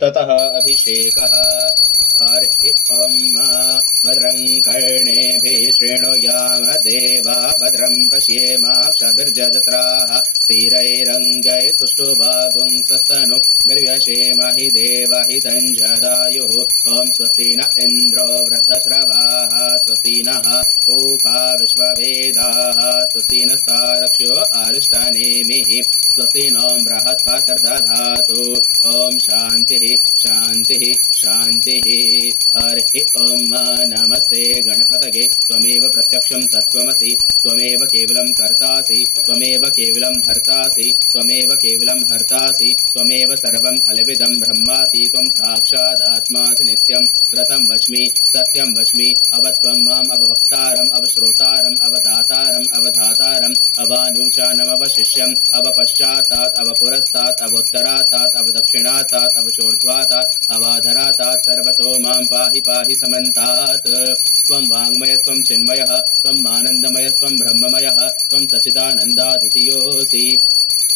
ततः अभिषेकः। हरि ॐ भद्रं कर्णेभिः शृणुयाम देवा भद्रं पश्येमाक्षभिर्जत्राः स्थिरैरङ्गैस्तुष्टुभागुंसस्तनु निर्व्यशेमहि देवहितं जदायुः। ॐ स्वस्ति न इन्द्रो वृद्धश्रवाः स्वस्ति नः पूषा विश्ववेदाः स्वस्ति नस्तारक्ष्यो अरिष्टनेमिः स्वस्ति नो बृहस्पतिर्दधातु। ॐ शान्तिः शान्तिः शान्तिः। हरि ॐ नमस्ते गणपतये त्वमेव प्रत्यक्षं तत्त्वमसि त्वमेव केवलं कर्तासि त्वमेव केवलं धर्तासि त्वमेव केवलं हर्तासि त्वमेव सर्वं खलविदं ब्रह्मासि त्वं साक्षादात्मासि नित्यं व्रतं वच्मि सत्यं वच्मि अवत्वं माम् अववक्तारम् अवश्रोतारम् अवदातारम् अवधातारम् अवानुचानमवशिष्यम् अवपश्चातात् अवपुरस्तात् अवोत्तरातात् अवदक्षिणातात् अवचोर्ध्वातात् अवाधरातात् सर्वतो मां पाहि पाहि समन्तात्। त्वं वाङ्मयः त्वं चिन्मयः त्वं आनन्दमयः त्वं ब्रह्ममयः त्वं सच्चिदानन्दाद्वितीयोऽसि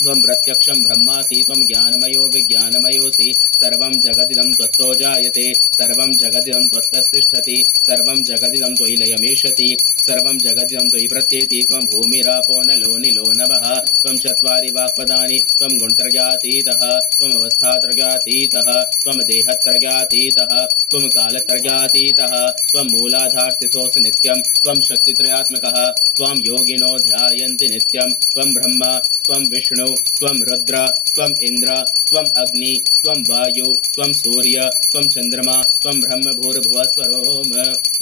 त्वं प्रत्यक्षं ब्रह्मासि त्वं ज्ञानमयो विज्ञानमयोऽसि सर्वं जगदिदं त्वत्तो जायते सर्वं जगदिदं त्वत्तस्तिष्ठति सर्वं जगदिदं त्वयि लयमेष्यति सर्वं जगदिदं त्वयि प्रत्येति त्वं भूमिरापो नलो निलो नभः त्वं चत्वारि वाक्पदानि त्वं गुणत्रयातीतः त्वम् अवस्थात्रयातीतः त्वं देहत्रयातीतः त्वं कालत्रयातीतः त्वं मूलाधारस्थितोऽसि नित्यं त्वं शक्तित्रयात्मकः त्वां योगिनो ध्यायन्ति नित्यं त्वं ब्रह्म त्वं विष्णु त्वं रुद्र त्वं इन्द्र त्वं अग्नि त्वं वायु त्वं सूर्य त्वं चन्द्रमा त्वं ब्रह्म भूर्भुवस्वरोम।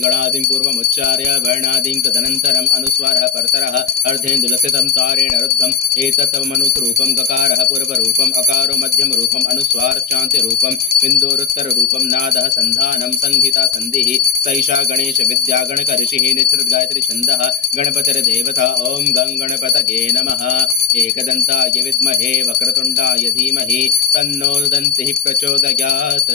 गणादिं पूर्वमुच्चार्य वर्णादिं तदनन्तरम् अनुस्वारः परतरः अर्धेन्दुलसितं तारेण रुद्धम् एतत् तवमनुस्रूपं ककारः पूर्वरूपम् अकारो मध्यमरूपम् अनुस्वारश्चान्त्यरूपं बिन्दोरुत्तररूपं नादः सन्धानं संहिता सन्धिः सैषा गणेश विद्या गणकऋषिः निःसृतगायत्री छन्दः गणपतिर्देवता। ॐ गं गणपतये नमः। एकदन्ताय विद्महे वक्रतुण्डाय धीमहि तन्नो दन्तिः प्रचोदयात्।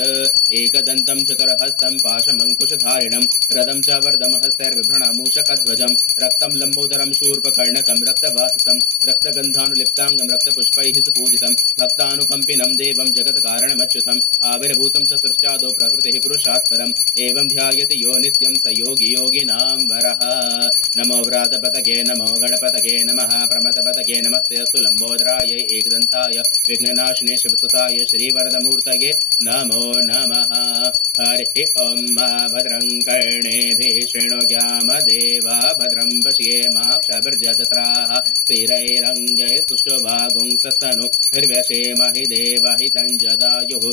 एकदन्तं चतुर्हस्तं पाशमङ्कुशधारिणं रदं च वरदं हस्तैर्बिभ्रणमूषकध्वजं रक्तं लम्बोदरं शूर्पकर्णकं रक्तवाससं रक्तगन्धानुलिप्ताङ्गं रक्तपुष्पैः सुपूजितं भक्तानुकम्पिनं देवं जगत्कारणमच्युतम् आविर्भूतं च सृष्टादौ प्रकृतिः पुरुषात् परम् एवं ध्यायति यो नित्यं स योगी योगिनां वरः। नमो व्रातपतये नमो गणपतये नमः प्रमथपतये नमस्ते अस्तु लम्बोदराय एकदन्ताय विघ्ननाशिने शिवसुताय श्रीवरदमूर्तये नमो नमः। हरि ॐ भद्रं कर्णेभिः शृणुयाम देवा भद्रं पश्येमाक्षभिर्जत्राः स्थिरैरङ्गैस्तुष्टुभागुंसस्तनु निर्व्यशेमहि देवहितं जदायुः।